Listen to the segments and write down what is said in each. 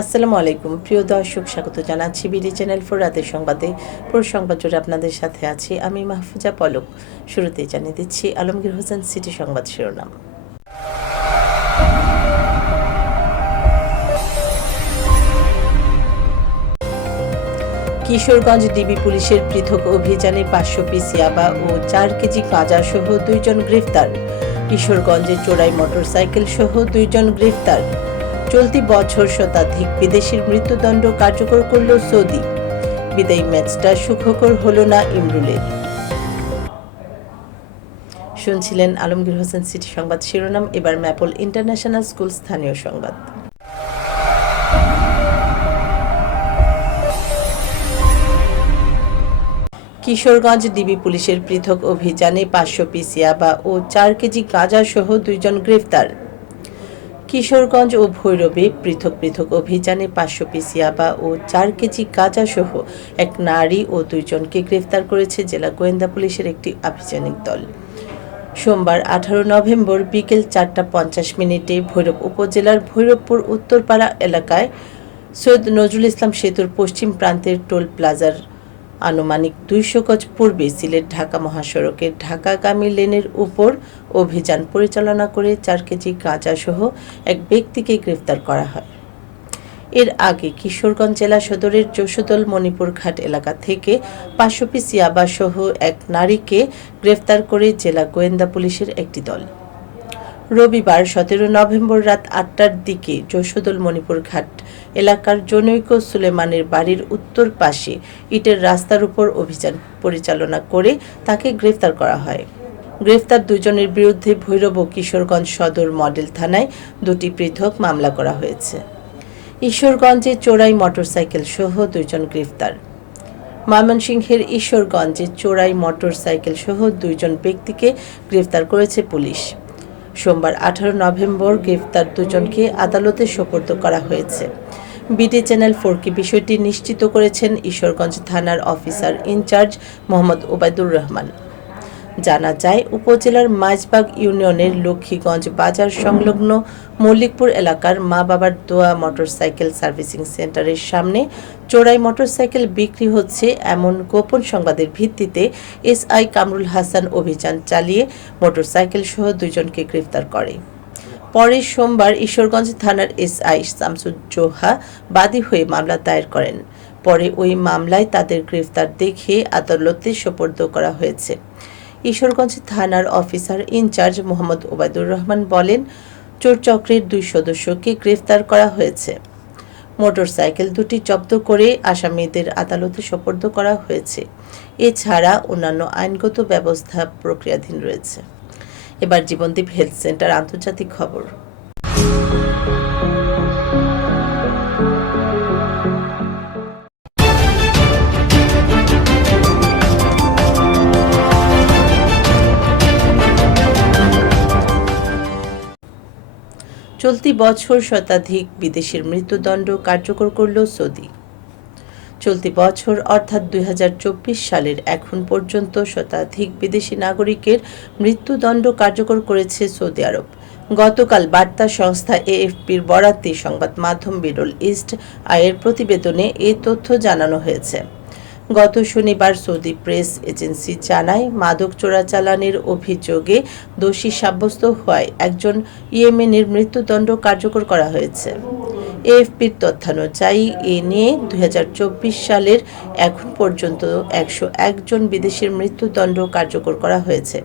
আসসালামু আলাইকুম। প্রিয় দর্শক, স্বাগত জানাচ্ছি বিডি চ্যানেল ফোর রাতের সংবাদে। পুরো সংবাদ জুড়ে আপনাদের সাথে আছি আমি মাহফুজা পলক। শুরুতেই জানিয়ে দিচ্ছি আলমগীর হোসেন সিটি সংবাদ শিরোনাম। কিশোরগঞ্জ ডিবি পুলিশের পৃথক অভিযানে পাঁচশো পিস ইয়াবা ও চার কেজি গাঁজা সহ দুইজন গ্রেফতার। কিশোরগঞ্জে চোরাই মোটরসাইকেল সহ দুইজন গ্রেফতার। চলতি বছর শতাধিক বিদেশির মৃত্যুদণ্ড কার্যকর করল সৌদি। বিদায়ী ম্যাচটা সুখকর হলো না ইমরুলের। শুনছিলেন আলমগীর হোসেন সিটি সংবাদ শিরোনাম, এবার ম্যাপল ইন্টারন্যাশনাল স্কুল স্থানীয় সংবাদ। কিশোরগঞ্জ ডিবি পুলিশের পৃথক অভিযানে পাঁচশো পিস ইয়াবা ও চার কেজি গাঁজা সহ দুইজন গ্রেফতার। কিশোরগঞ্জ ও ভৈরবে পৃথক পৃথক অভিযানে পাঁচশো পিস ইয়াবা ও চার কেজি গাঁজা সহ এক নারী ও দুইজনকে গ্রেফতার করেছে জেলা গোয়েন্দা পুলিশের একটি আভিযানিক দল। সোমবার আঠারো নভেম্বর বিকেল চারটা পঞ্চাশ মিনিটে ভৈরব উপজেলার ভৈরবপুর উত্তরপাড়া এলাকায় সৈয়দ নজরুল ইসলাম সেতুর পশ্চিম প্রান্তের টোল প্লাজার আনুমানিক দুইশো গজ পূর্বে সিলেট ঢাকা মহাসড়কের ঢাকাগামী লেনের উপর অভিযান পরিচালনা করে চার কেজি গাঁজা সহ এক ব্যক্তিকে গ্রেফতার করা হয়। এর আগে কিশোরগঞ্জ জেলা সদরের যশোদল মণিপুর ঘাট এলাকা থেকে পাঁচশো পিস ইয়াবা সহ এক নারীকে গ্রেফতার করে জেলা গোয়েন্দা পুলিশের একটি দল। রবিবার সতেরো নভেম্বর রাত আটটার দিকে যশোদল মণিপুর ঘাট এলাকার জনৈক সুলেমানের বাড়ির উত্তর পাশে ইটের রাস্তার উপর অভিযান পরিচালনা করে তাকে গ্রেফতার করা হয়। গ্রেফতার দুজনের বিরুদ্ধে ভৈরব ও কিশোরগঞ্জ সদর মডেল থানায় দুটি পৃথক মামলা করা হয়েছে। ঈশ্বরগঞ্জে চোরাই মোটরসাইকেল সহ দুইজন গ্রেফতার। ময়মনসিংহের ঈশ্বরগঞ্জে চোরাই মোটরসাইকেল সহ দুইজন ব্যক্তিকে গ্রেফতার করেছে পুলিশ। সোমবার আঠারো নভেম্বর গ্রেফতার দুজনকে আদালতে সোপর্দ করা হয়েছে। বিডি চ্যানেল ফোরকে বিষয়টি নিশ্চিত করেছেন ঈশ্বরগঞ্জ থানার officer in charge Mohammad Obaidur Rahman. জানা যায়, উপজেলার মাঝবাগ ইউনিয়নের লক্ষ্মীগঞ্জ বাজার সংলগ্ন মল্লিকপুর এলাকার মা বাবার দোয়া মোটরসাইকেল সার্ভিসিং সেন্টারের সামনে চোরাই মোটরসাইকেল বিক্রি হচ্ছে এমন গোপন সংবাদের ভিত্তিতে এসআই কামরুল হাসান অভিযান চালিয়ে মোটরসাইকেল সহ দুজনকে গ্রেফতার করে। পরে সোমবার ঈশ্বরগঞ্জ থানার এসআই শামসুজ্জোহা বাদী হয়ে মামলা দায়ের করেন। পরে ওই মামলায় তাদের গ্রেফতার দেখে আদালতে সোপর্দ করা হয়েছে। ঈশ্বরগঞ্জ থানার officer in charge Mohammad Obaidur Rahman বলেন, চোর চক্রের দুই সদস্যকে গ্রেফতার করা হয়েছে। মোটরসাইকেল দুটি জব্দ করে আসামিদের আদালতে সোপর্দ করা হয়েছে। এছাড়া অন্যান্য আইনগত ব্যবস্থা প্রক্রিয়াধীন রয়েছে। এবার জীবনদীপ হেলথ সেন্টার আন্তর্জাতিক খবর। চলতি বছর শতাধিক বিদেশির মৃত্যুদণ্ড কার্যকর করল সৌদি। চলতি বছর, অর্থাৎ দুই হাজার চব্বিশ সালের এখন পর্যন্ত শতাধিক বিদেশি নাগরিকের মৃত্যুদণ্ড কার্যকর করেছে সৌদি আরব। গতকাল বার্তা সংস্থা এএফপির বরাতে সংবাদ মাধ্যম বিরল ইস্ট আয়ের প্রতিবেদনে এ তথ্য জানানো হয়েছে। গত শনিবার সৌদি প্রেস এজেন্সি জানায়, মাদক চোরাচালানের অভিযোগে দোষী সাব্যস্ত হওয়ায় একজন ইয়েমেনের মৃত্যুদণ্ড কার্যকর করা হয়েছে। এএফপির তথ্যানুযায়ী, এ নিয়ে দুই হাজার চব্বিশ সালের এখন পর্যন্ত একশো একজন বিদেশির মৃত্যুদণ্ড কার্যকর করা হয়েছে,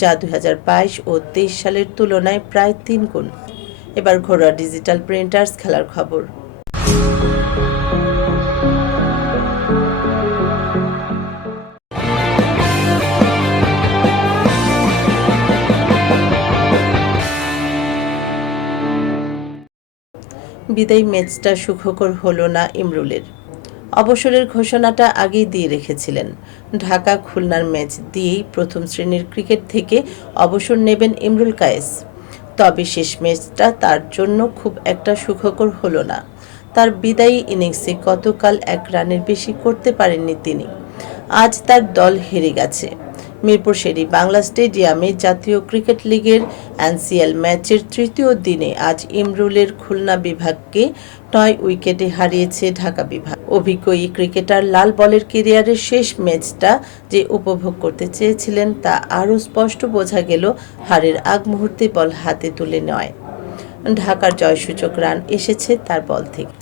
যা দুই হাজার বাইশ ও তেইশ সালের তুলনায় প্রায় তিন গুণ। এবার ঘরোয়া ডিজিটাল প্রিন্টার্স খেলার খবর। বিদায়ী ম্যাচটা সুখকর হলো না ইমরুলের। অবসরের ঘোষণাটা আগেই দিয়ে রেখেছিলেন। ঢাকা খুলনার ম্যাচ দিয়েই প্রথম শ্রেণির ক্রিকেট থেকে অবসর নেবেন ইমরুল কায়েস। তবে শেষ ম্যাচটা তার জন্য খুব একটা সুখকর হলো না। তার বিদায়ী ইনিংসে গতকাল এক রানের বেশি করতে পারেননি তিনি। আজ তার দল হেরে গেছে। মিরপুর শেরি বাংলা স্টেডিয়ামে জাতীয় ক্রিকেট লিগের এনসিএল ম্যাচের তৃতীয় দিনে আজ ইমরুলের খুলনা বিভাগকে নয় উইকেটে হারিয়েছে ঢাকা বিভাগ। অভিজ্ঞ এই ক্রিকেটার লাল বলের কেরিয়ারের শেষ ম্যাচটা যে উপভোগ করতে চেয়েছিলেন তা আরও স্পষ্ট বোঝা গেল হারের আগ মুহূর্তে বল হাতে তুলে নেয় ঢাকার জয়সূচক রান এসেছে তার বল থেকে।